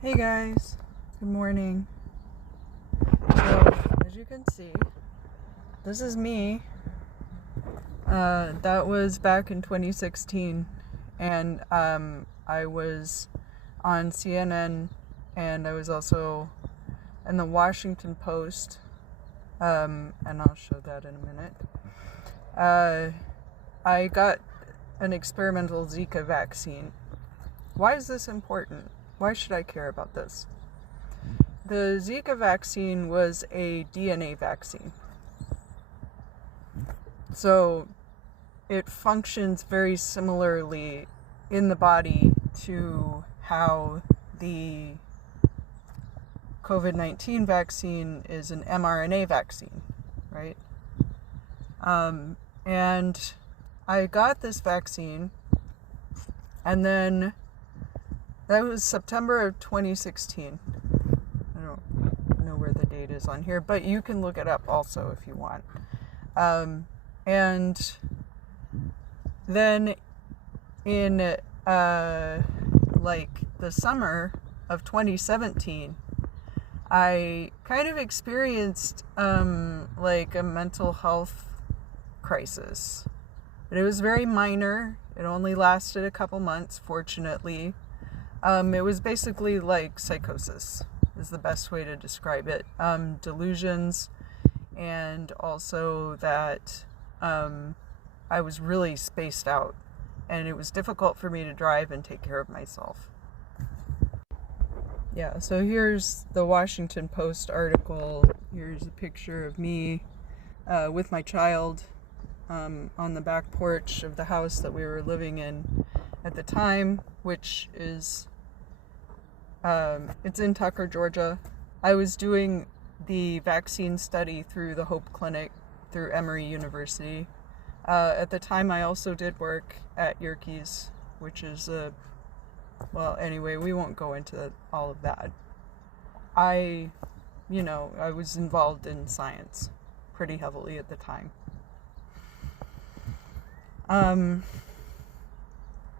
Hey guys, good morning. So, as you can see, this is me. That was back in 2016, and I was on CNN, and I was also in the Washington Post, and I'll show that in a minute. I got an experimental Zika vaccine. Why is this important? Why should I care about this? The Zika vaccine was a DNA vaccine. So it functions very similarly in the body to how the COVID-19 vaccine is an mRNA vaccine, right? And I got this vaccine, and then that was September of 2016. I don't know where the date is on here, but you can look it up also if you want. And then in like the summer of 2017, I kind of experienced like a mental health crisis. But it was very minor. It only lasted a couple months, fortunately. It was basically like psychosis is the best way to describe it. Delusions, and also that I was really spaced out, and it was difficult for me to drive and take care of myself. Yeah, so here's the Washington Post article. Here's a picture of me with my child on the back porch of the house that we were living in at the time, which is it's in Tucker, Georgia. I was doing the vaccine study through the Hope Clinic through Emory University. At the time, I also did work at Yerkes, which is well, anyway, we won't go into all of that. I was involved in science pretty heavily at the time.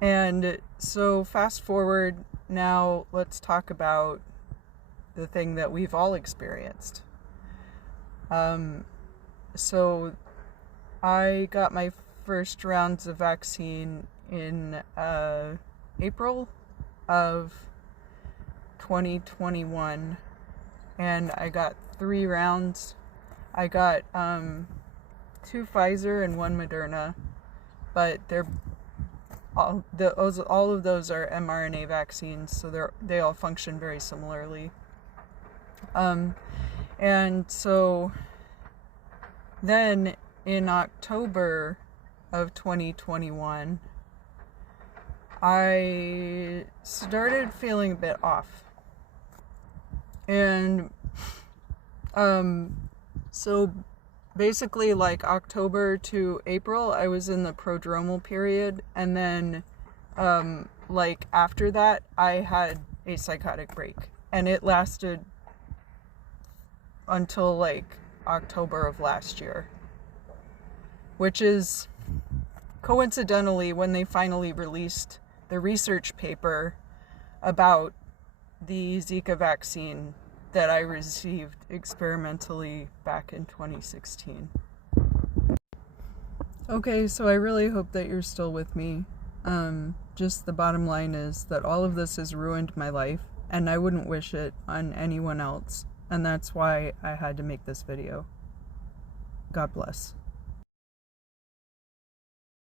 And so fast forward now, let's talk about the thing that we've all experienced. So I got my first rounds of vaccine in April of 2021, and I got 3 rounds. I got 2 Pfizer and 1 Moderna, but all of those are mRNA vaccines, so they all function very similarly. And so then in October of 2021, I started feeling a bit off. And so basically, like October to April, I was in the prodromal period, and then like after that, I had a psychotic break, and it lasted until like October of last year, which is coincidentally when they finally released the research paper about the Zika vaccine that I received experimentally back in 2016. Okay, so I really hope that you're still with me. Just the bottom line is that all of this has ruined my life, and I wouldn't wish it on anyone else, and that's why I had to make this video. God bless.